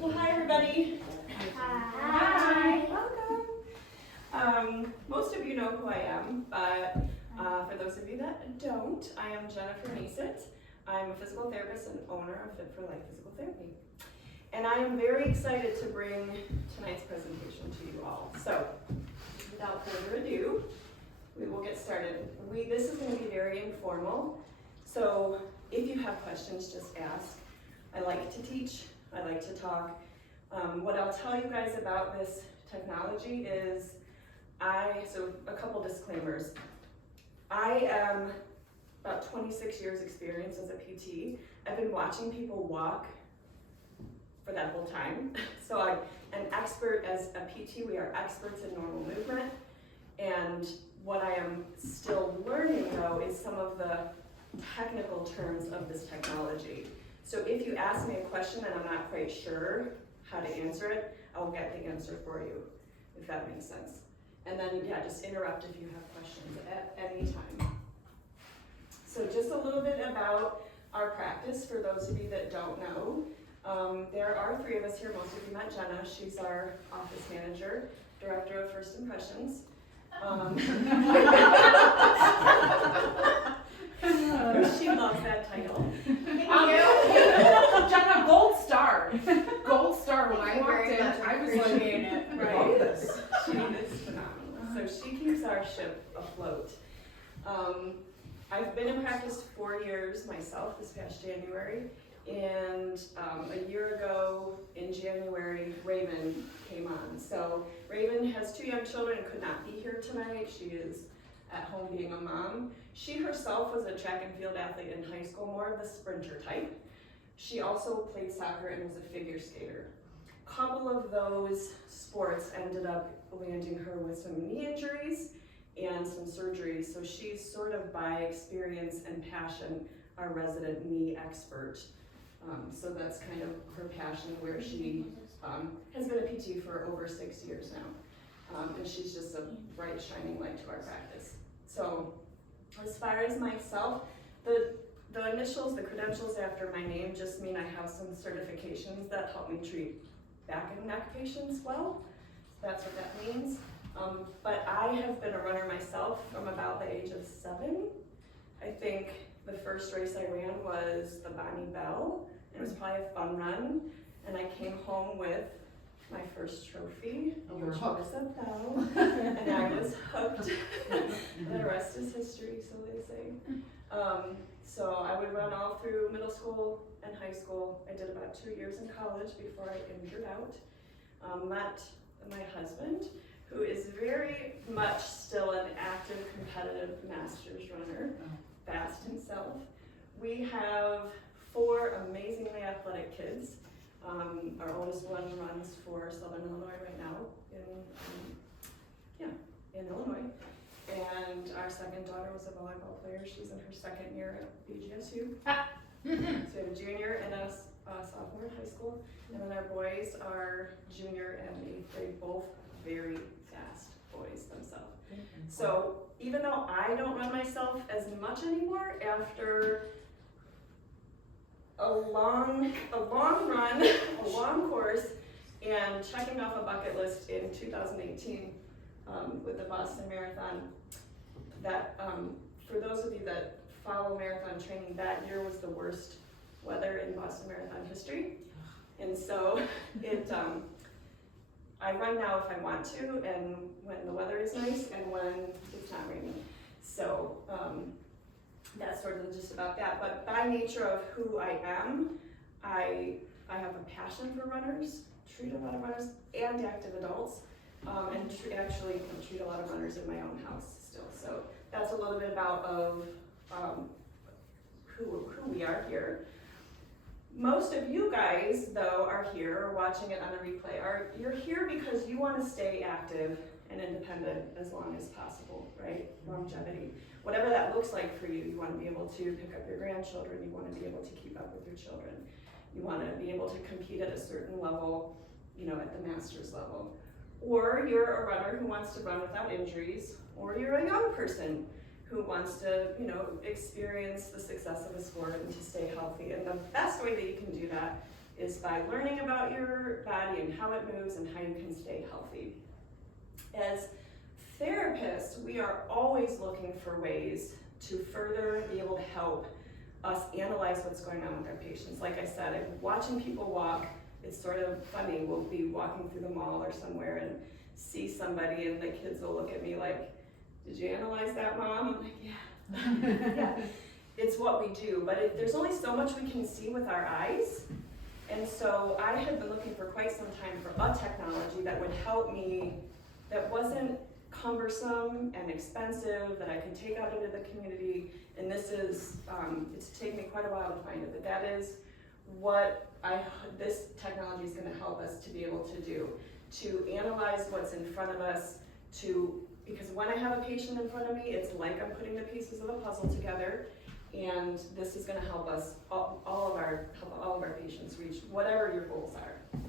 Well, hi everybody. Hi. Welcome. Most of you know who I am, but for those of you that don't, I am Jennifer Neesett. I'm a physical therapist and owner of Fit for Life Physical Therapy. And I am very excited to bring tonight's presentation to you all. So, without further ado, we will get started. This is going to be very informal, so if you have questions, just ask. I like to teach, I like to talk. What I'll tell you guys about this technology is, so a couple disclaimers. I am about 26 years experience as a PT. I've been watching people walk for that whole time. So I'm an expert as a PT, we are experts in normal movement. And what I am still learning though is some of the technical terms of this technology. So if you ask me a question and I'm not quite sure how to answer it, I'll get the answer for you, if that makes sense. And then, yeah, just interrupt if you have questions at any time. So just a little bit about our practice for those of you that don't know. There are three of us here. Most of you met Jenna. She's our office manager, director of First Impressions. She loves that title. Jenna, gold star. Gold star when I walked in. I was like, right? She is phenomenal. So she keeps our ship afloat. I've been in practice 4 years myself this past January, and a year ago in January, Raven came on. So Raven has 2 young children and could not be here tonight. She is at home being a mom. She herself was a track and field athlete in high school, more of the sprinter type. She also played soccer and was a figure skater. A couple of those sports ended up landing her with some knee injuries and some surgeries, so she's sort of by experience and passion our resident knee expert. So that's kind of her passion, where she has been a PT for over 6 years now. And she's just a bright shining light to our practice. So as far as myself, the initials, the credentials after my name just mean I have some certifications that help me treat back and neck patients well. That's what that means. But I have been a runner myself from about the age of 7. I think the first race I ran was the Bonnie Bell. It was probably a fun run, and I came home with my first trophy, which was a bell, and I was hooked. The rest is history, so they say. So I would run all through middle school and high school. I did about 2 years in college before I injured out. Met my husband, who is very much still an active, competitive masters runner, fast himself. We have 4 amazingly athletic kids. Our oldest one runs for Southern Illinois right now in Illinois. And our second daughter was a volleyball player. She's in her 2nd year at BGSU. So we have a junior and a sophomore in high school. And then our boys are junior and 8th grade, both very fast boys themselves. So even though I don't run myself as much anymore, after a long run, a long course, and checking off a bucket list in 2018 with the Boston Marathon, that for those of you that follow marathon training, that year was the worst weather in Boston Marathon history. And so I run now if I want to, and when the weather is nice and when it's not raining. So that's sort of just about that. But by nature of who I am, I have a passion for runners, treat a lot of runners and active adults, and actually treat a lot of runners in my own house still. So that's a little bit about who we are here. Most of you guys, though, are here or watching it on a replay. You're here because you want to stay active and independent as long as possible, right? Longevity. Whatever that looks like for you, you want to be able to pick up your grandchildren, you want to be able to keep up with your children. You want to be able to compete at a certain level, at the master's level. Or you're a runner who wants to run without injuries, or you're a young person who who wants to, experience the success of a sport and to stay healthy. And the best way that you can do that is by learning about your body and how it moves and how you can stay healthy. As therapists, we are always looking for ways to further be able to help us analyze what's going on with our patients. Like I said, watching people walk, it's sort of funny. We'll be walking through the mall or somewhere and see somebody and the kids will look at me like, did you analyze that, Mom? I'm like, yeah. Yeah. It's what we do, but there's only so much we can see with our eyes. And so I had been looking for quite some time for a technology that would help me, that wasn't cumbersome and expensive, that I could take out into the community. And this is, it's taken me quite a while to find it, but that is what this technology is going to help us to be able to do, to analyze what's in front of us, because when I have a patient in front of me, it's like I'm putting the pieces of a puzzle together, and this is going to help us, help all of our patients reach whatever your goals are.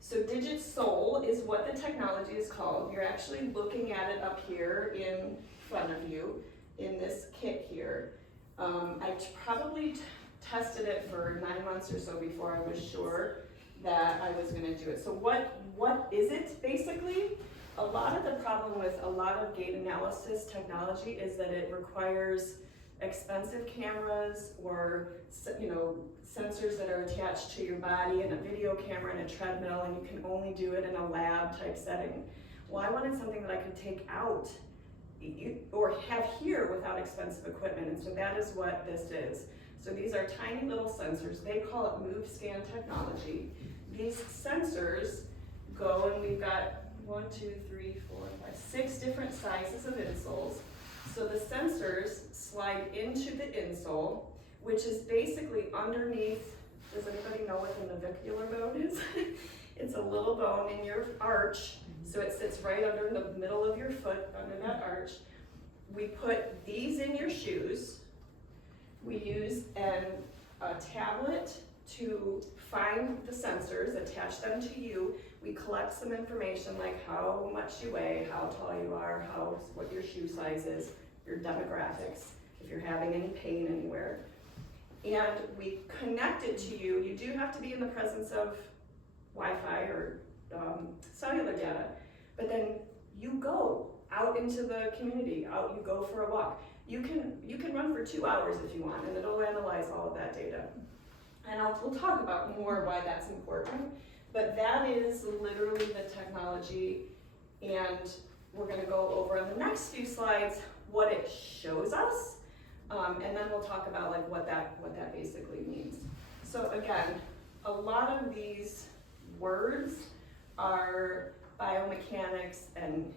So Digitsole is what the technology is called. You're actually looking at it up here in front of you in this kit here. I probably tested it for 9 months or so before I was sure that I was going to do it. So what is it basically? A lot of the problem with a lot of gait analysis technology is that it requires expensive cameras or sensors that are attached to your body and a video camera and a treadmill, and you can only do it in a lab type setting. Well, I wanted something that I could take out or have here without expensive equipment, and so that is what this is. So these are tiny little sensors. They call it Move Scan technology. These sensors go, and we've got 6 different sizes of insoles. So the sensors slide into the insole, which is basically underneath. Does anybody know what the navicular bone is? It's a little bone in your arch, so it sits right under the middle of your foot, under that arch. We put these in your shoes. We use a tablet to find the sensors, attach them to you. We collect some information like how much you weigh, how tall you are, what your shoe size is, your demographics, if you're having any pain anywhere. And we connect it to you. You do have to be in the presence of Wi-Fi or cellular data, but then you go out into the community, you go for a walk. You can run for 2 hours if you want, and it'll analyze all of that data. And we'll talk about more why that's important, but that is literally the technology, and we're going to go over in the next few slides what it shows us, and then we'll talk about like what that basically means. So again, a lot of these words are biomechanics and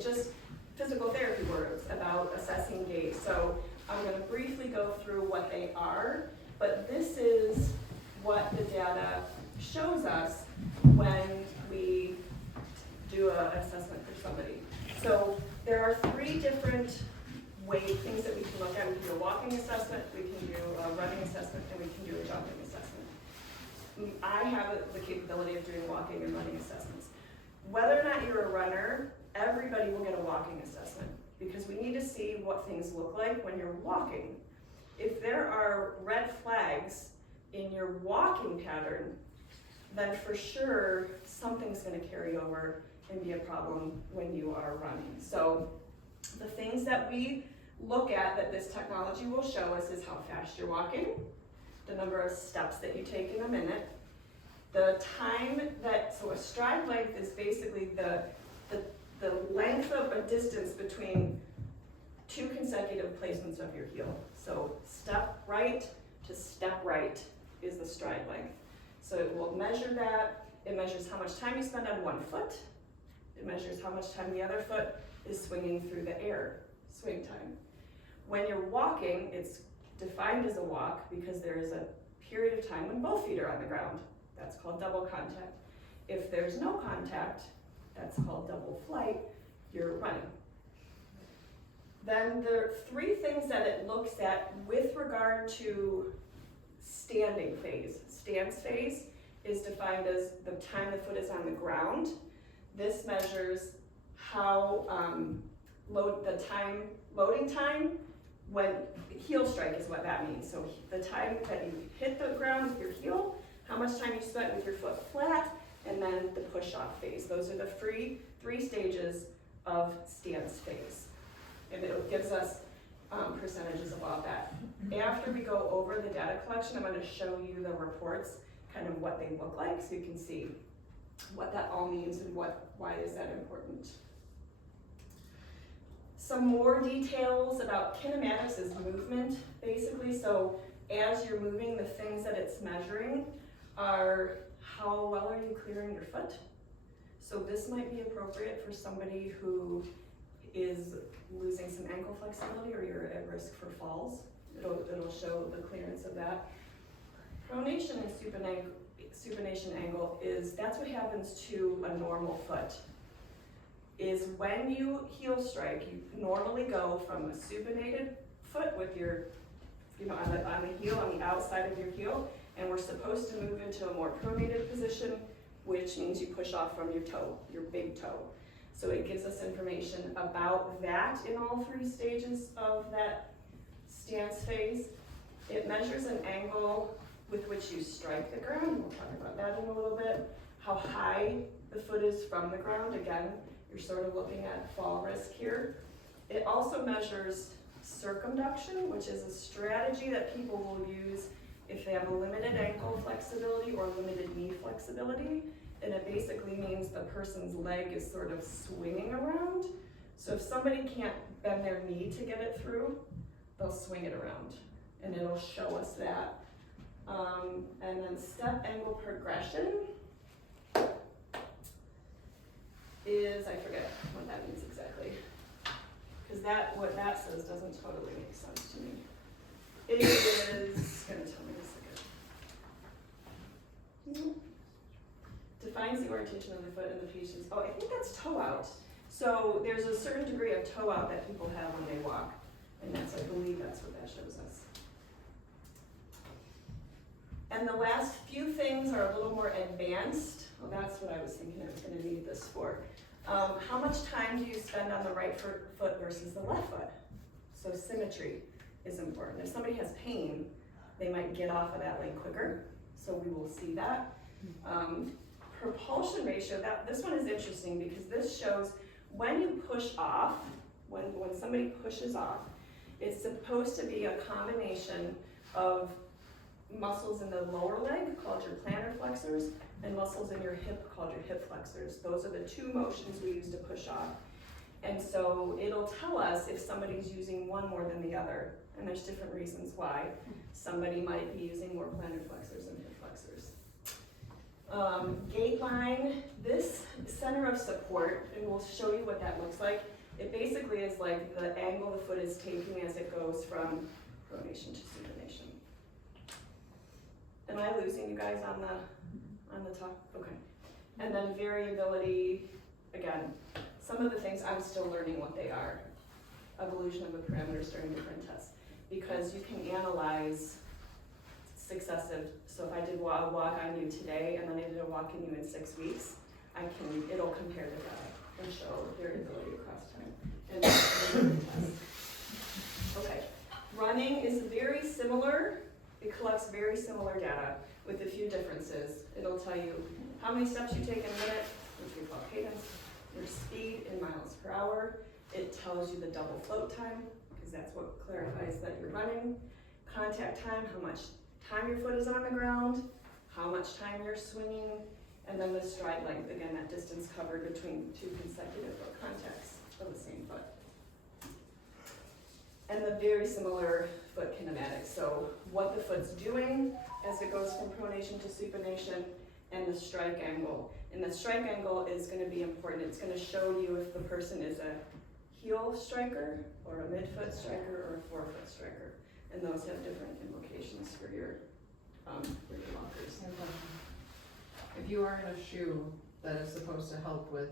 just physical therapy words about assessing gait. So I'm going to briefly go through what they are, but this is what the data shows us when we do an assessment for somebody. So there are 3 different things that we can look at. We can do a walking assessment, we can do a running assessment, and we can do a jumping assessment. I have the capability of doing walking and running assessments. Whether or not you're a runner, everybody will get a walking assessment because we need to see what things look like when you're walking. If there are red flags in your walking pattern, then for sure something's going to carry over and be a problem when you are running. So the things that we look at that this technology will show us is how fast you're walking, the number of steps that you take in a minute, the time so a stride length is basically the length of a distance between 2 consecutive placements of your heel. So step right to step right is the stride length. So it will measure that. It measures how much time you spend on one foot. It measures how much time the other foot is swinging through the air, swing time. When you're walking, it's defined as a walk because there is a period of time when both feet are on the ground. That's called double contact. If there's no contact, that's called double flight, you're running. Then there are 3 things that it looks at with regard to standing phase. Stance phase is defined as the time the foot is on the ground. This measures how loading time, when heel strike is what that means. So the time that you hit the ground with your heel, how much time you spent with your foot flat, and then the push-off phase. Those are the three stages of stance phase. And it gives us percentages of all that. After we go over the data collection, I'm going to show you the reports, kind of what they look like, so you can see what that all means and why is that important. Some more details about kinematics is movement, basically. So as you're moving, the things that it's measuring are how well are you clearing your foot. So this might be appropriate for somebody who is losing some ankle flexibility or you're at risk for falls. It'll show the clearance of that. Pronation and supination angle that's what happens to a normal foot. Is when you heel strike, you normally go from a supinated foot with your, on the heel, on the outside of your heel, and we're supposed to move into a more pronated position, which means you push off from your toe, your big toe. So it gives us information about that in all three stages of that stance phase. It measures an angle with which you strike the ground. We'll talk about that in a little bit. How high the foot is from the ground. Again, you're sort of looking at fall risk here. It also measures circumduction, which is a strategy that people will use if they have a limited ankle flexibility or limited knee flexibility. And it basically means the person's leg is sort of swinging around. So if somebody can't bend their knee to get it through, they'll swing it around. And it'll show us that. And then step angle progression is, I forget what that means exactly. Because what that says doesn't totally make sense to me. It is, gonna tell me in a second. Defines the orientation of the foot in the patient's, I think that's toe out. So there's a certain degree of toe out that people have when they walk. And I believe that's what that shows us. And the last few things are a little more advanced. Well, that's what I was thinking I was gonna need this for. How much time do you spend on the right foot versus the left foot? So symmetry is important. If somebody has pain, they might get off of that leg quicker. So we will see that. Propulsion ratio, this one is interesting because this shows when you push off, when somebody pushes off, it's supposed to be a combination of muscles in the lower leg called your plantar flexors and muscles in your hip called your hip flexors. Those are the two motions we use to push off. And so it'll tell us if somebody's using one more than the other. And there's different reasons why. Somebody might be using more plantar flexors than hip flexors. Gait line, this center of support, and we'll show you what that looks like. It basically is like the angle the foot is taking as it goes from pronation to supination. Am I losing you guys on the top? Okay. And then variability, again, some of the things I'm still learning what they are. Evolution of the parameters during different tests. Because you can analyze successive, so if I did a walk on you today and then I did a walk on you in 6 weeks, it'll compare to that and show variability across time. And test. Okay, running is very similar. It collects very similar data with a few differences. It'll tell you how many steps you take in a minute, which we call cadence, your speed in miles per hour. It tells you the double float time, because that's what clarifies that you're running. Contact time, how much time your foot is on the ground, how much time you're swinging, and then the stride length, again, that distance covered between two consecutive foot contacts of the same foot. And the very similar foot kinematics, so what the foot's doing as it goes from pronation to supination, and the strike angle. And the strike angle is going to be important. It's going to show you if the person is a heel striker, or a midfoot striker, or a forefoot striker. And those have different implications for your walkers. If you are in a shoe that is supposed to help with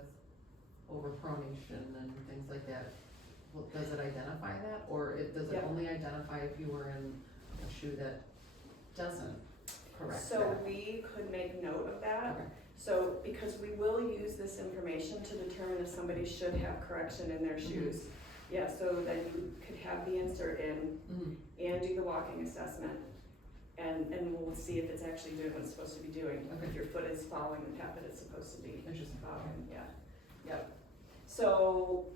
overpronation and things like that, does it identify that, or does it only identify if you were in a shoe that doesn't correct that? So we could make note of that. Okay. So because we will use this information to determine if somebody should have correction in their shoes. Yeah, so then you could have the insert in Mhm. and do the walking assessment. And we'll see if it's actually doing what it's supposed to be doing, Okay. if your foot is following the path that it's supposed to be Interesting. following, yeah. Yep. So,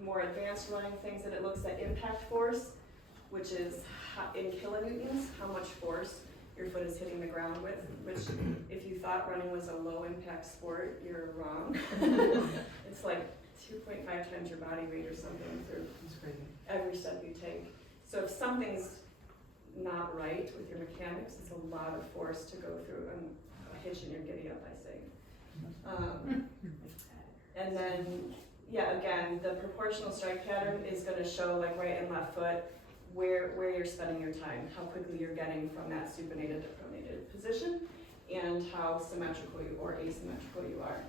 more advanced running things that it looks at impact force, which is in kilonewtons, how much force your foot is hitting the ground with, which if you thought running was a low impact sport, you're wrong. It's like 2.5 times your body weight or something through That's crazy. every step you take. So if something's not right with your mechanics, it's a lot of force to go through, and a hitch in your giddy up, I say. And then, yeah, again, the proportional strike pattern is gonna show like right and left foot, where you're spending your time, how quickly you're getting from that supinated to pronated position, and how symmetrical you or asymmetrical you are.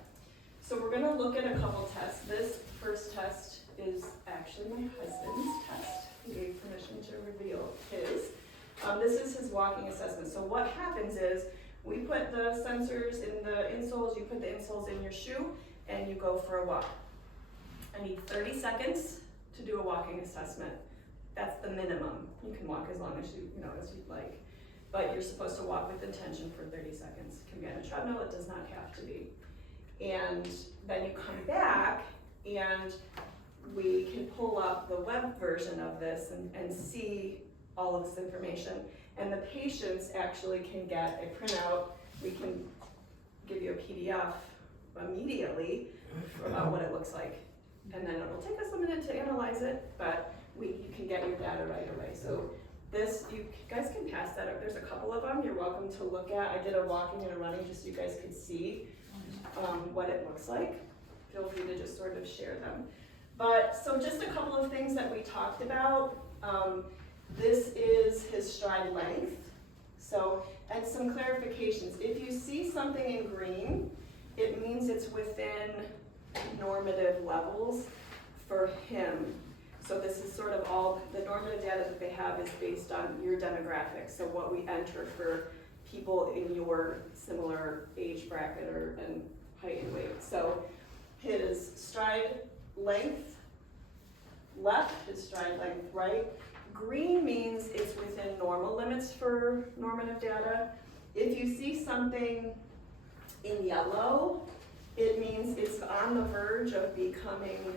So we're gonna look at a couple tests. This first test is actually my husband's test. He gave permission to reveal his. This is his walking assessment. So what happens is, we put the sensors in the insoles, you put the insoles in your shoe, and you go for a walk. I need 30 seconds to do a walking assessment. That's the minimum. You can walk as long as as you'd like. But you're supposed to walk with intention for 30 seconds. It can be on a treadmill, it does not have to be. And then you come back and we can pull up the web version of this and see all of this information. And the patients actually can get a printout. We can give you a PDF immediately about what it looks like. And then it'll take us a minute to analyze it, but you can get your data right away. So this, you guys can pass that up. There's a couple of them you're welcome to look at. I did a walking and a running just so you guys could see what it looks like. Feel free to just sort of share them. But, so just a couple of things that we talked about. This is his stride length. So, and some clarifications. If you see something in green, it means it's within normative levels for him. So this is sort of all, the normative data that they have is based on your demographics. So what we enter for people in your similar age bracket and height and weight. So his stride length left, his stride length right. Green means it's within normal limits for normative data. If you see something in yellow, it means it's on the verge of becoming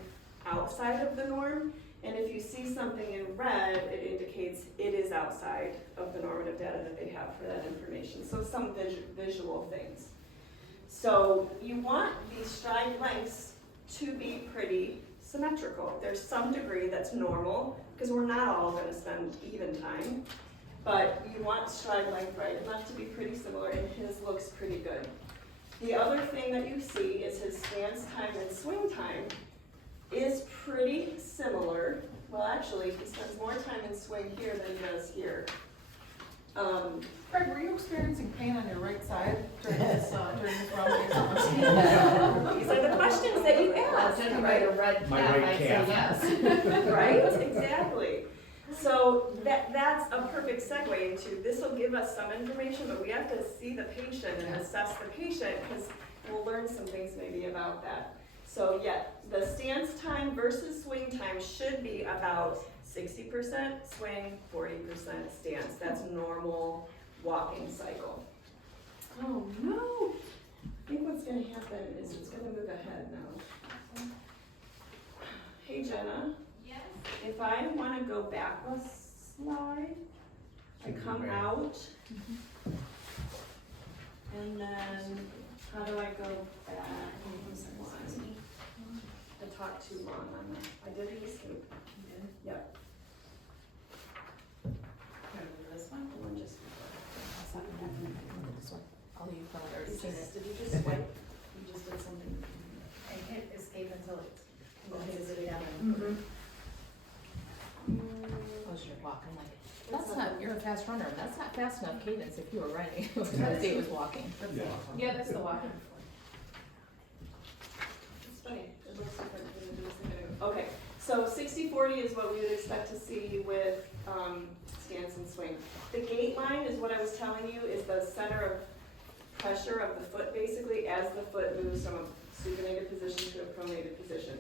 outside of the norm. And if you see something in red, it indicates it is outside of the normative data that they have for that information. So some visual things. So you want these stride lengths to be pretty symmetrical. There's some degree that's normal, because we're not all going to spend even time, but you want stride length right and left to be pretty similar, and his looks pretty good. The other thing that you see is his stance time and swing time is pretty similar. Well, actually, he spends more time in swing here than he does here. Craig, were you experiencing pain on your right side during this run? These are the questions that you ask. Didn't write a red My cap, right I'd say calf. yes. Right? Exactly. So that's a perfect segue into, this will give us some information, but we have to see the patient and assess the patient, because we'll learn some things maybe about that. So yeah, the stance time versus swing time should be about 60% swing, 40% stance. That's normal walking cycle. Oh no! I think what's gonna happen is it's gonna move ahead now. Hey Jenna. Yes. If I want to go back a slide, I come out, and then how do I go back? I talked too long on that. I did the escape. Yep. This one? And then just. This one. I'll leave from there. Did you just swipe? You just did something. I hit escape until it Okay. hit it down. Oh, you're walking like, that's not, you're a fast runner. That's not fast enough cadence if you were running. I was gonna say it was walking. Yeah. Yeah, that's the walking. It's funny, it looks different than it is in the video. Okay, so 60-40 is what we would expect to see with stance and swing. The gait line is what I was telling you is the center of pressure of the foot basically as the foot moves from a supinated position to a pronated position.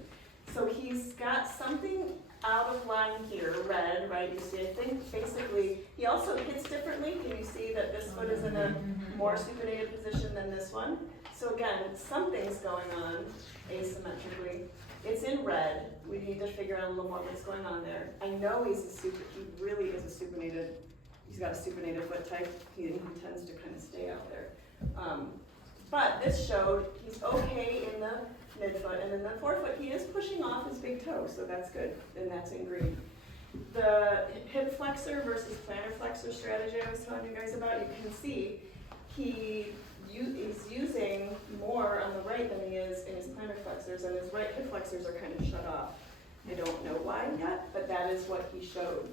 So he's got something out of line here, red, right, you see, I think basically, he also hits differently, can you see that this foot is in a more supinated position than this one? So again, something's going on asymmetrically. It's in red, we need to figure out a little more what's going on there. I know he really is a supinated, he's got a supinated foot type, he tends to kind of stay out there. But this showed he's okay in the midfoot, and in the forefoot he is pushing off his big toe, so that's good, and that's in green. The hip flexor versus plantar flexor strategy I was telling you guys about, you can see he's using more on the right than he is in his plantar flexors, and his right hip flexors are kind of shut off. I don't know why yet, but that is what he showed.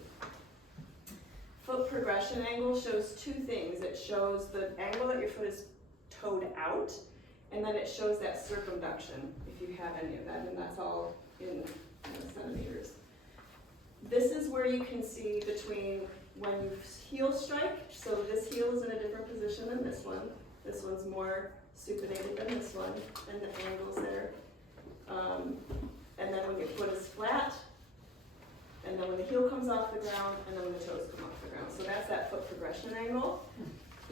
Foot progression angle shows two things. It shows the angle that your foot is toed out, and then it shows that circumduction, if you have any of that, and that's all in centimeters. This is where you can see between when you heel strike, so this heel is in a different position than this one. This one's more supinated than this one, and the angle's there. And then when your foot is flat, and then when the heel comes off the ground, and then when the toes come off the ground. So that's that foot progression angle.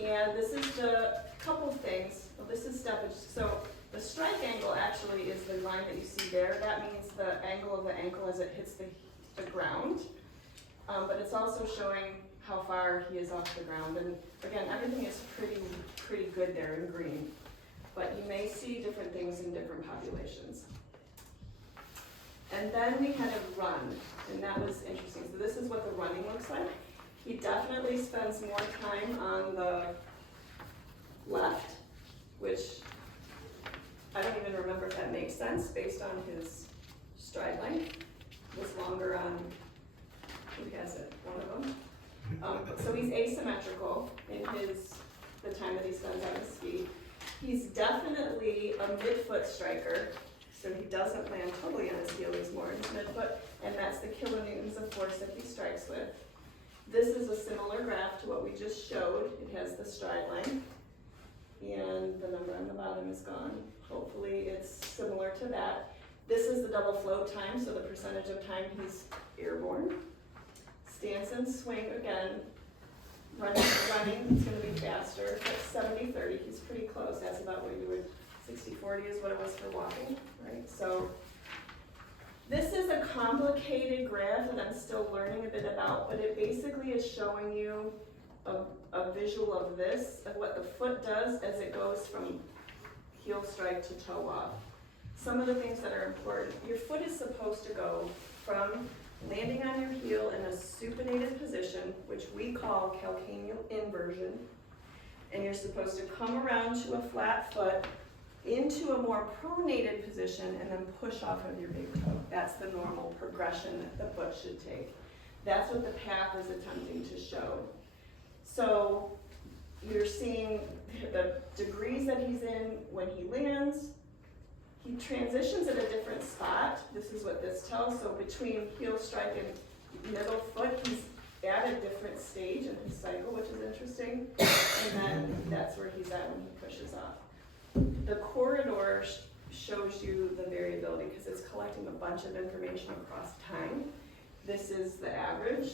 And this is the couple things. Well, this is steppage. So the strike angle actually is the line that you see there. That means the angle of the ankle as it hits the ground. But it's also showing how far he is off the ground. And again, everything is pretty good there in green. But you may see different things in different populations. And then we had a run, and that was interesting. So this is what the running looks like. He definitely spends more time on the left, which I don't even remember if that makes sense based on his stride length. Was longer on, who has it? One of them. So he's asymmetrical in the time that he spends on his feet. He's definitely a midfoot striker, so he doesn't land totally on his heel, he's more in his midfoot, and that's the kilonewtons of force that he strikes with. This is a similar graph to what we just showed. It has the stride length, and the number on the bottom is gone. Hopefully it's similar to that. This is the double float time, so the percentage of time he's airborne. Stance and swing, again, running, it's gonna be faster. But 70-30, he's pretty close. That's about what you would, 60-40 is what it was for walking, right? So this is a complicated graph that I'm still learning a bit about, but it basically is showing you a visual of this, of what the foot does as it goes from heel strike to toe off. Some of the things that are important, your foot is supposed to go from landing on your heel in a supinated position, which we call calcaneal inversion, and you're supposed to come around to a flat foot into a more pronated position and then push off of your big toe. That's the normal progression that the foot should take. That's what the path is attempting to show. So you're seeing the degrees that he's in when he lands. He transitions at a different spot. This is what this tells. So between heel strike and middle foot, he's at a different stage in his cycle, which is interesting. And then that's where he's at when he pushes off. The corridor shows you the variability because it's collecting a bunch of information across time. This is the average,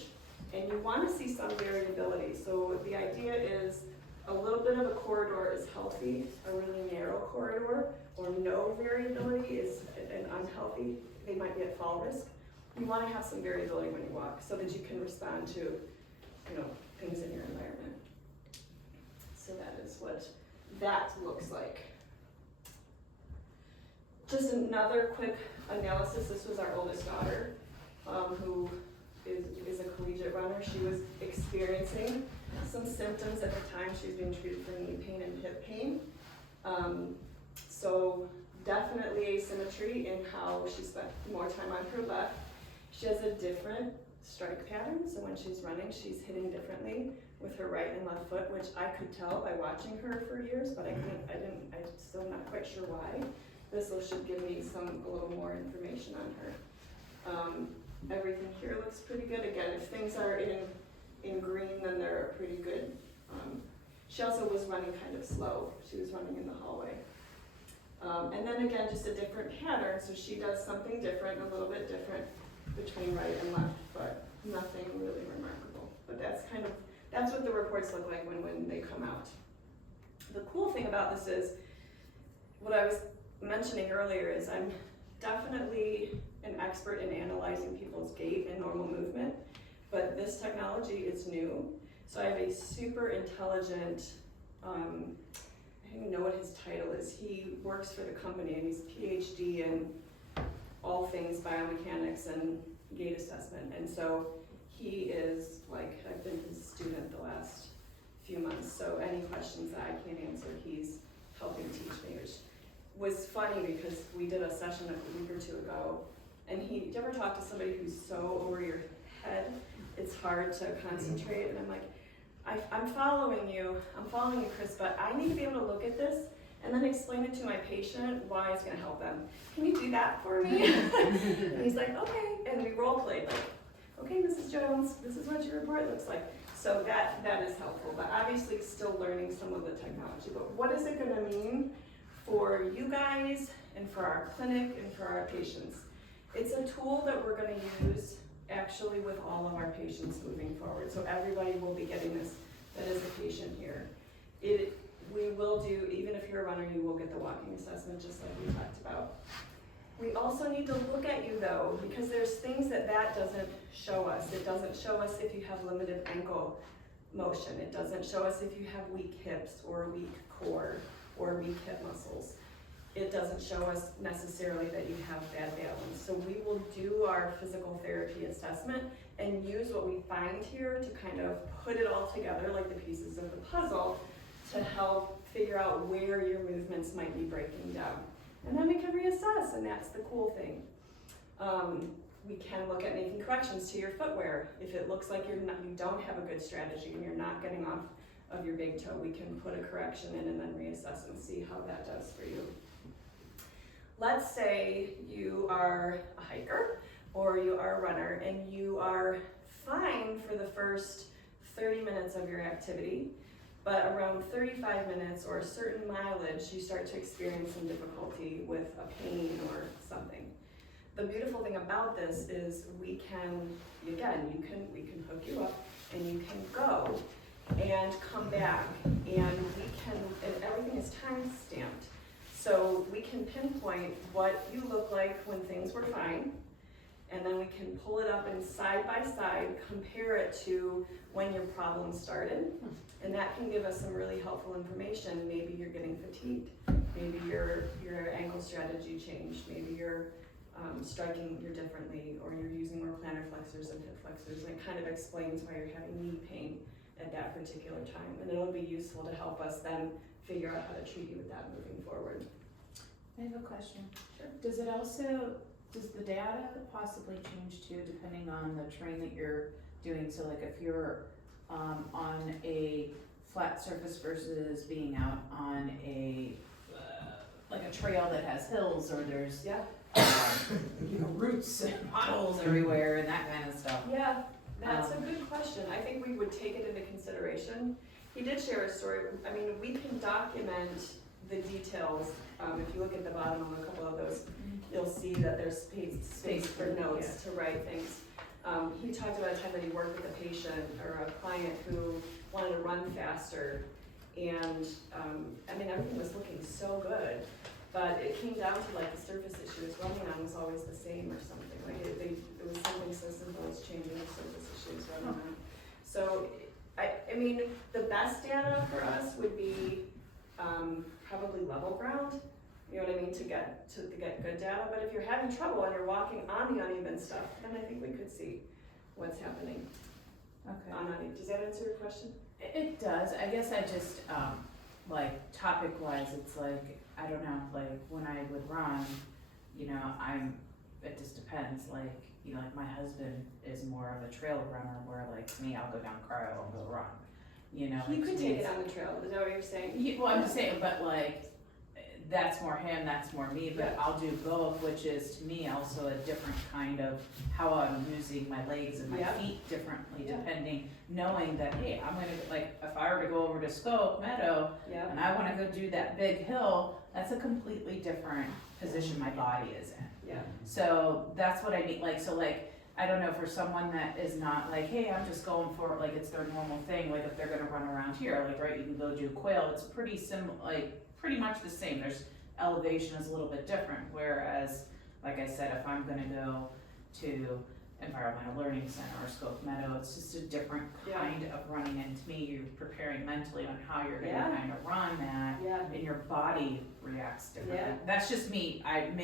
and you want to see some variability. So the idea is a little bit of a corridor is healthy, a really narrow corridor or no variability is an unhealthy, they might be at fall risk. You want to have some variability when you walk so that you can respond to, things in your environment. So that is what that looks like. Just another quick analysis. This was our oldest daughter, who is a collegiate runner. She was experiencing some symptoms at the time. She was being treated for knee pain and hip pain. So definitely asymmetry in how she spent more time on her left. She has a different strike pattern, so when she's running, she's hitting differently with her right and left foot, which I could tell by watching her for years, but I'm still not quite sure why. This should give me a little more information on her. Everything here looks pretty good. Again, if things are in green, then they're pretty good. She also was running kind of slow. She was running in the hallway. And then again, just a different pattern, so she does something different, a little bit different between right and left, but nothing really remarkable. But that's what the reports look like when they come out. The cool thing about this is, what I was mentioning earlier is I'm definitely an expert in analyzing people's gait and normal movement, but this technology is new. So I have a super intelligent, I don't even know what his title is. He works for the company and he's a PhD in all things biomechanics and gait assessment. And so he is like, I've been his student the last few months. So any questions that I can't answer, he's helping teach me, which was funny because we did a session a week or two ago. And do you ever talk to somebody who's so over your head, it's hard to concentrate? And I'm like, I'm following you, Chris, but I need to be able to look at this and then explain it to my patient why it's gonna help them. Can you do that for me? And he's like, okay, and we role played, like, okay, Mrs. Jones, this is what your report looks like. So that is helpful, but obviously still learning some of the technology. But what is it gonna mean for you guys and for our clinic and for our patients? It's a tool that we're gonna use actually with all of our patients moving forward. So everybody will be getting this that is a patient here. We will do, even if you're a runner, you will get the walking assessment just like we talked about. We also need to look at you though, because there's things that doesn't show us. It doesn't show us if you have limited ankle motion. It doesn't show us if you have weak hips or weak core or weak hip muscles. It doesn't show us necessarily that you have bad balance. So we will do our physical therapy assessment and use what we find here to kind of put it all together like the pieces of the puzzle to help figure out where your movements might be breaking down. And then we can reassess, and that's the cool thing. We can look at making corrections to your footwear. If it looks like you don't have a good strategy and you're not getting off of your big toe, we can put a correction in and then reassess and see how that does for you. Let's say you are a hiker or you are a runner and you are fine for the first 30 minutes of your activity, but around 35 minutes or a certain mileage, you start to experience some difficulty with a pain or something. The beautiful thing about this is we can hook you up and you can go and come back, and everything is time stamped. So we can pinpoint what you look like when things were fine, and then we can pull it up and side by side compare it to when your problem started. And that can give us some really helpful information. Maybe you're getting fatigued, maybe your ankle strategy changed, maybe you're striking differently, or you're using more plantar flexors and hip flexors, and it kind of explains why you're having knee pain at that particular time. And it'll be useful to help us then figure out how to treat you with that moving forward. I have a question. Sure. Does the data possibly change too, depending on the terrain that you're doing? So like if you're on a flat surface versus being out on a like a trail that has hills, or there's roots and potholes everywhere and that kind of stuff. Yeah, that's a good question. I think we would take it into consideration. He did share a story. I mean, we can document the details. If you look at the bottom of a couple of those, you'll see that there's space for notes to write things. He talked about a time that he worked with a patient or a client who wanted to run faster, and I mean, everything was looking so good, but it came down to like the surface that she was running on was always the same or something. Like it was something so simple as changing the surface that she was running on. So I mean, the best data for us would be probably level ground. You know what I mean, to get good data. But if you're having trouble and you're walking on the uneven stuff, then I think we could see what's happening. Okay. On uneven. Does that answer your question? It does. I guess I just like topic wise, it's like I don't know. Like when I would run, you know, it just depends. Like you know, like my husband is more of a trail runner, where like me, I'll go down cryo and go run. You know, You like, could to me, take it on the trail. Is that what you're saying? well, I'm just saying, but like, that's more him, that's more me, but I'll do both, which is to me also a different kind of how I'm using my legs and my feet differently, depending, knowing that, hey, I'm gonna, like, if I were to go over to Skoke Meadow, and I wanna go do that big hill, that's a completely different position my body is in. Yeah. So that's what I mean, like, so like, I don't know, for someone that is not like, hey, I'm just going for it, like it's their normal thing, like if they're gonna run around here, like, right, you can go do quail, it's pretty pretty much the same, there's elevation is a little bit different, whereas, like I said, if I'm gonna go to Environmental Learning Center or Scope Meadow, it's just a different Yeah. kind of running, and to me, you're preparing mentally on how you're Yeah. gonna kind of run that, Yeah. and your body reacts differently. Yeah. That's just me, I'm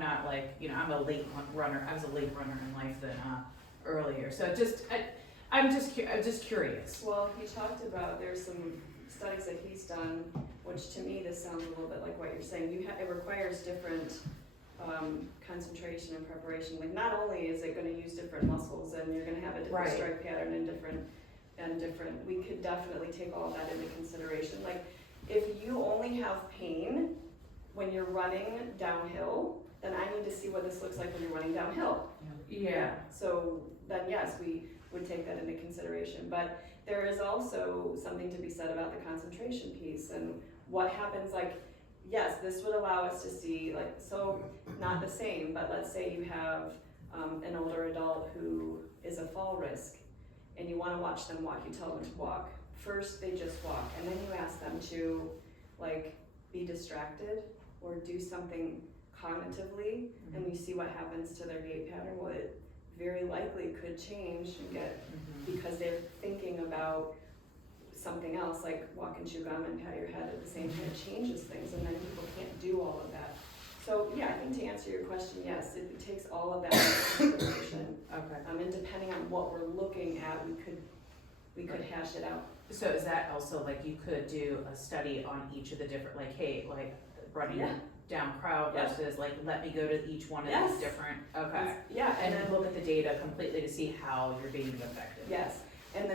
not like, I'm a late runner, I was a late runner in life than, earlier, so I'm just curious. Well, he talked about, there's some studies that he's done, which to me, this sounds a little bit like what you're saying. It requires different concentration and preparation. Like, not only is it gonna use different muscles and you're gonna have a different Right. strike pattern and different, we could definitely take all that into consideration. Like, if you only have pain when you're running downhill, then I need to see what this looks like when you're running downhill. Yeah. So then, yes, we would take that into consideration, but there is also something to be said about the concentration piece and what happens, like, yes, this would allow us to see, like, so, not the same, but let's say you have an older adult who is a fall risk, and you wanna watch them walk, you tell them to walk. First, they just walk, and then you ask them to, like, be distracted or do something cognitively, and you see what happens to their gait pattern. Well, it very likely could change and get, because they're thinking about something else, like walk and chew gum and pat your head at the same time. It changes things, and then people can't do all of that. So yeah, I think to answer your question, yes, it takes all of that into consideration. Okay. And depending on what we're looking at, we could hash it out. So is that also, like, you could do a study on each of the different, like, hey, like, running Yeah. down crowd Yeah. versus, like, let me go to each one of Yes. these different, okay. Yeah, and And then look at the data completely to see how you're being effective. yes, and the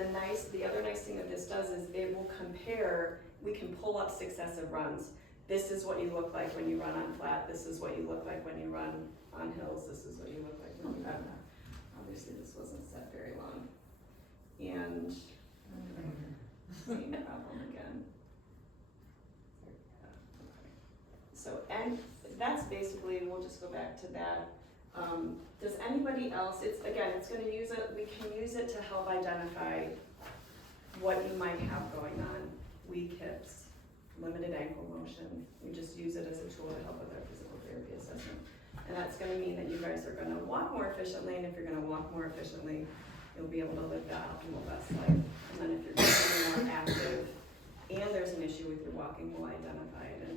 other nice thing that this does is it will compare, we can pull up successive runs. This is what you look like when you run on flat, this is what you look like when you run on hills, this is what you look like when you run. Obviously, this wasn't set very long. And, same problem again. So, and that's basically, we'll just go back to that. Does anybody else, it's gonna use it, we can use it to help identify what you might have going on. Weak hips, limited ankle motion, we just use it as a tool to help with our physical therapy assessment. And that's gonna mean that you guys are gonna walk more efficiently, and if you're gonna walk more efficiently, you'll be able to live that optimal best life. And then if you're gonna be more active, and there's an issue with your walking, we'll identify it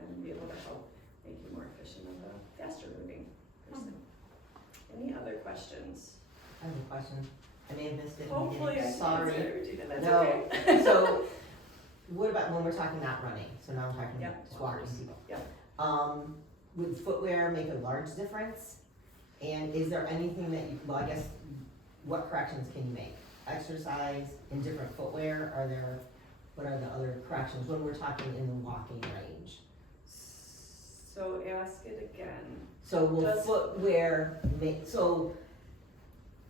and be able to help make you more efficient of a faster moving person. Any other questions? I have a question. I may have missed it. in the Hopefully I beginning. can Sorry. answer, Gina, that's No. okay. So, what about when we're talking not running? So now we're talking Yep. just walking people. Yep. Would footwear make a large difference? And is there anything that you, well, I guess, what corrections can you make? Exercise in different footwear? What are the other corrections when we're talking in the walking range? So ask it again. So will Does- footwear make, so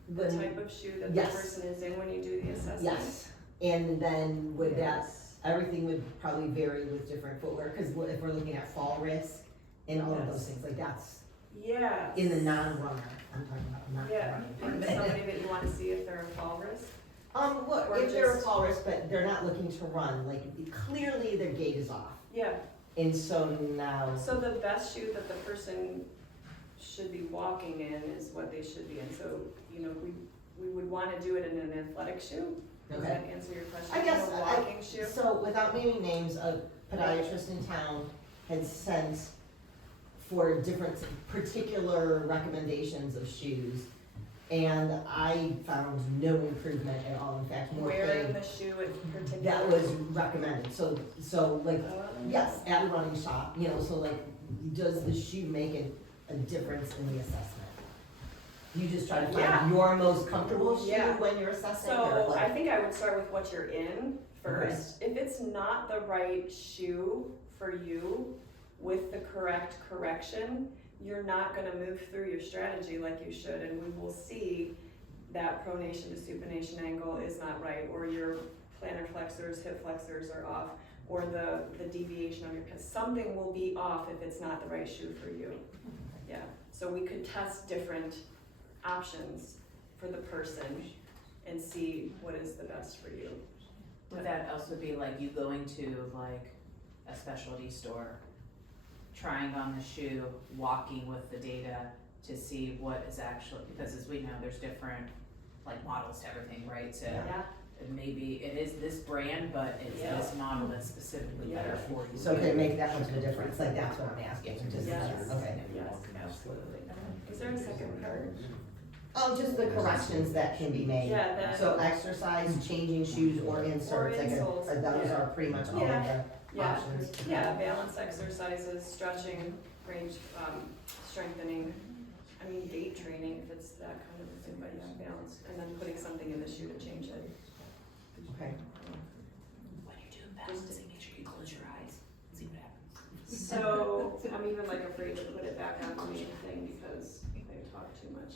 The when, type of shoe that the Yes. person is in when you do the assessment? yes, and then would that, Yes. everything would probably vary with different footwear, cause if we're looking at fall risk and all of those Yes. things, like that's Yes. in the non-runner, I'm talking about not Yeah, running. and somebody that you wanna see if they're a fall risk? Look, Or if they're a just- fall risk, but they're not looking to run, like clearly their gait is off, Yeah, and so now, so the best shoe that the person should be walking in is what they should be in. So, we would wanna do it in an athletic shoe. Does okay. that answer your question? I guess, A walking shoe? So without naming names, a podiatrist in town had sent for different particular recommendations of shoes. And I found no improvement at all, in fact, more Wearing pain the shoe in particular. that was recommended, so like, Um, yes, at a running shop, so like, does the shoe make a difference in the assessment? You just try to Yeah. find your most comfortable shoe Yeah. when you're assessing, or So I like, think I would start with what you're in first. If it's not the right shoe for you with the correct correction, you're not gonna move through your strategy like you should, and we will see that pronation to supination angle is not right, or your plantar flexors, hip flexors are off, or the deviation of your hip. Something will be off if it's not the right shoe for you. Yeah, so we could test different options for the person and see what is the best for you. Would that also be like you going to like a specialty store, trying on the shoe, walking with the data to see what is actually, because as we know, there's different like models to everything, right? So Yeah, maybe it is this brand, but it's Yeah. this model that's specifically better for you. So can it make that much of a difference? Like, that's what I'm asking, just, Yes. okay. yes, absolutely. Is there a second part? Oh, just the corrections that can be made. Yeah, that, So exercise, changing shoes or inserts, like, insoles, those yeah. are pretty much all of Yeah. the yeah, options. yeah, balance exercises, stretching, range, strengthening, I mean, gait training, if it's that kind of a thing, but yeah, balance, and then putting something in the shoe to change it. Okay. When you're doing balancing, make sure you close your eyes, see what happens. So, I'm even like afraid to put it back on the main thing because I talk too much,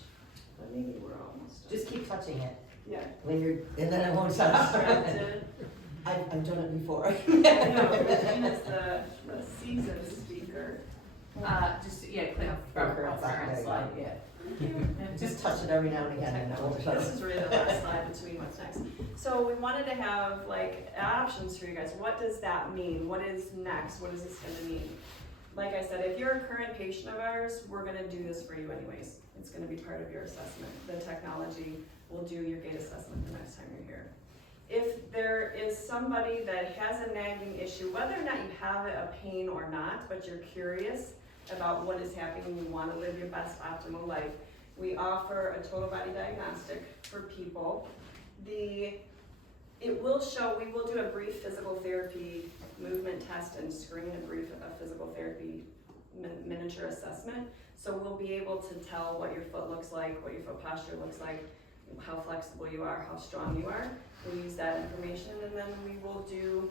but maybe we're almost done. Just keep touching it Yeah. when you're, and then it won't touch. Distracted. I've done it before. I know, Regina's the seasoned speaker. Just, yeah, click from current slide, yeah. Just touch it every now and again and it won't touch. This is really the last slide between what's next. So we wanted to have like options for you guys. What does that mean? What is next? What is this gonna mean? Like I said, if you're a current patient of ours, we're gonna do this for you anyways. It's gonna be part of your assessment. The technology will do your gait assessment the next time you're here. If there is somebody that has a nagging issue, whether or not you have a pain or not, but you're curious about what is happening and you want to live your best optimal life, we offer a total body diagnostic for people. It will show, we will do a brief physical therapy movement test and screen a brief physical therapy miniature assessment. So we'll be able to tell what your foot looks like, what your foot posture looks like, how flexible you are, how strong you are. We'll use that information and then we will do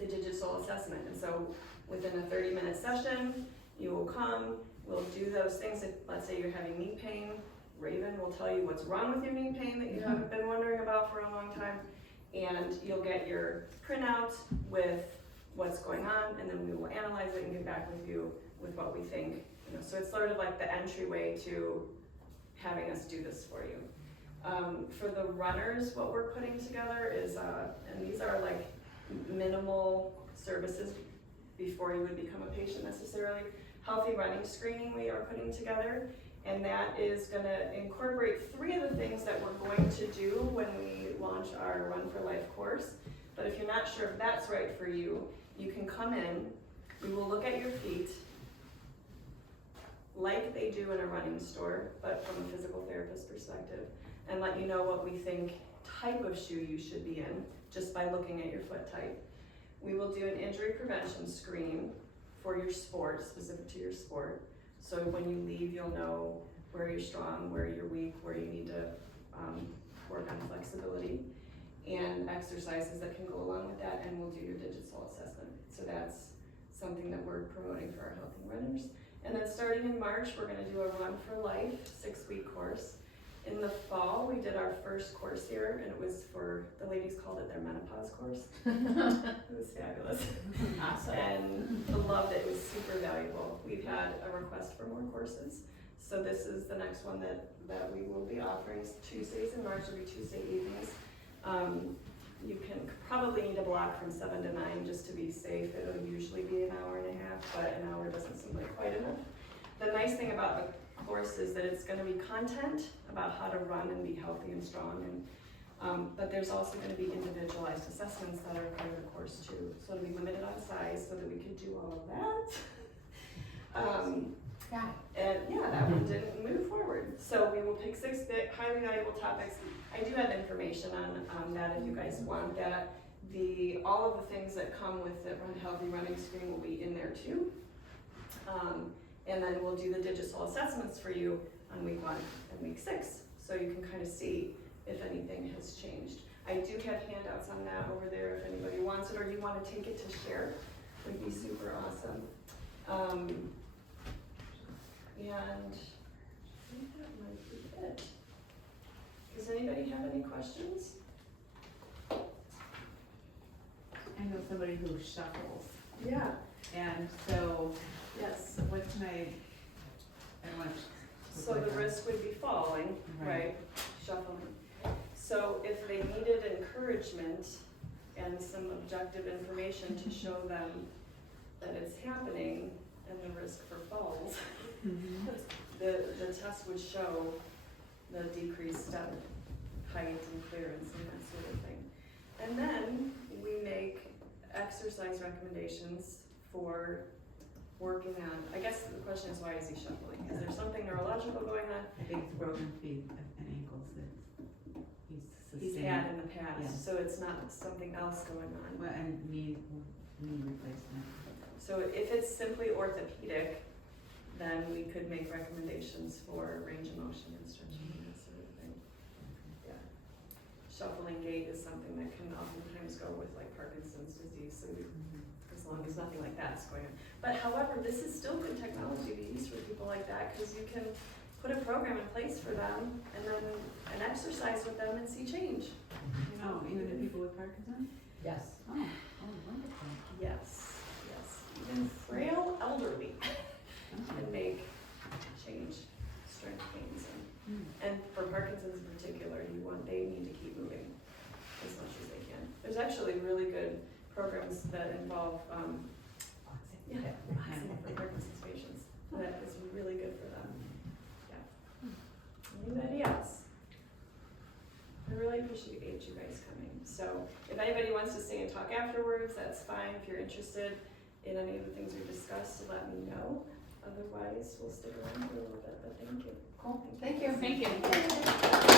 the Digitsole assessment. And so within a 30-minute session, you will come, we'll do those things. If, let's say you're having knee pain, Raven will tell you what's wrong with your knee pain that you haven't been wondering about for a long time. And you'll get your printout with what's going on, and then we will analyze it and get back with you with what we think. You know, so it's sort of like the entryway to having us do this for you. For the runners, what we're putting together is, and these are like minimal services before you would become a patient necessarily. Healthy running screening we are putting together, and that is gonna incorporate 3 of the things that we're going to do when we launch our Run for Life course. But if you're not sure if that's right for you, you can come in, we will look at your feet like they do in a running store, but from a physical therapist perspective, and let you know what we think type of shoe you should be in just by looking at your foot type. We will do an injury prevention screen for your sport, specific to your sport. So when you leave, you'll know where you're strong, where you're weak, where you need to work on flexibility, and exercises that can go along with that, and we'll do your Digitsole assessment. So that's something that we're promoting for our healthy runners. And then starting in March, we're gonna do a Run for Life 6-week course. In the fall, we did our first course here, and it was for, the ladies called it their menopause course. It was fabulous. Awesome. And loved it, it was super valuable. We've had a request for more courses. So this is the next one that we will be offering. Tuesdays in March, it'll be Tuesday evenings. You can probably need a block from 7 to 9 just to be safe. It'll usually be an hour and a half, but an hour doesn't seem like quite enough. The nice thing about the course is that it's gonna be content about how to run and be healthy and strong, and but there's also gonna be individualized assessments that are part of the course too. So it'll be limited on size so that we could do all of that. And yeah, that one didn't move forward. So we will pick 6 highly valuable topics. I do have information on that if you guys want that. All of the things that come with the Healthy Running Screen will be in there too. And then we'll do the Digitsole assessments for you on week 1 and week 6. So you can kind of see if anything has changed. I do have handouts on that over there if anybody wants it or you want to take it to share. It would be super awesome. And I think that might be it. Does anybody have any questions? I know somebody who shuffles, Yeah. and so Yes. what can I want So the risk would be falling, right, shuffling. So if they needed encouragement and some objective information to show them that it's happening and the risk for falls, the test would show the decreased step height and clearance and that sort of thing. And then we make exercise recommendations for working on, I guess the question is, why is he shuffling? Is there something neurological going on? I think it's broken feet and ankles that he's He's sustained. had in the past, Yeah. so it's not something else going on. Well, and knee replacement. So if it's simply orthopedic, then we could make recommendations for range of motion and stretching and that sort of thing. Yeah. Shuffling gait is something that can oftentimes go with like Parkinson's disease, so we, as long as nothing like that's going on. But however, this is still good technology to use for people like that, because you can put a program in place for them and then an exercise with them and see change. You know, Oh, even the people with Parkinson's? Yes. Oh, wonderful. Yes, yes. Even frail elderly can make change, strength gains, and for Parkinson's in particular, they need to keep moving as much as they can. There's actually really good programs that involve, boxing for Parkinson's patients. That is really good for them. Yeah. Anybody else? I really appreciate you guys coming. So if anybody wants to stay and talk afterwards, that's fine. If you're interested in any of the things we discussed, let me know. Otherwise, we'll stick around for a little bit, but thank you. Cool. Thank you. Thank you.